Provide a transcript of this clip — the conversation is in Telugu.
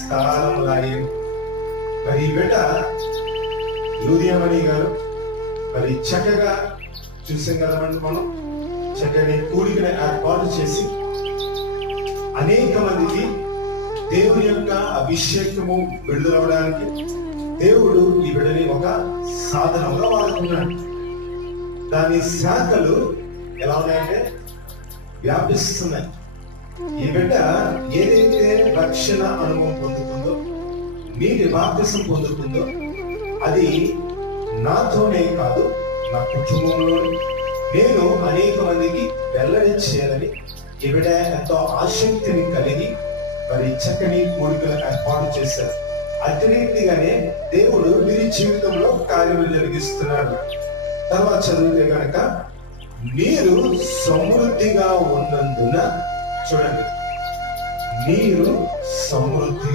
స్థానం లాగాను. మరి ఈ బిడ్డ లూదియామణి గారు మరి చక్కగా చూసాం కదమండి, మనం చక్కని కూడికను ఏర్పాటు చేసి అనేక మందికి దేవుని యొక్క అభిషేకము విడుదలవడానికి దేవుడు ఈ బిడ్డని ఒక సాధనంగా వాడుకున్నాడు. దాని శాఖలు ఎలా ఉన్నాయంటే వ్యాపిస్తున్నాయి. ఈ బిడ్డ ఏదైతే రక్షణ అనుభవం పొందుతుందో, నీటి బాప్తిసం పొందుతుందో, అది నాతోనే కాదు, నా కుటుంబంలో నేను అనేక మందికి వెల్లడి చేయాలని ఈ బిడ్డ ఎంతో ఆసక్తిని కలిగి మరి చక్కని కోరికలు ఏర్పాటు చేశారు. అట్టి రీతిగానే దేవుడు వీరి జీవితంలో కార్యములు జరిగిస్తున్నాడు. తర్వాత చదివితే కనుక, నీరు సమృద్ధిగా ఉన్నందున, చూడండి, నీరు సమృద్ధిగా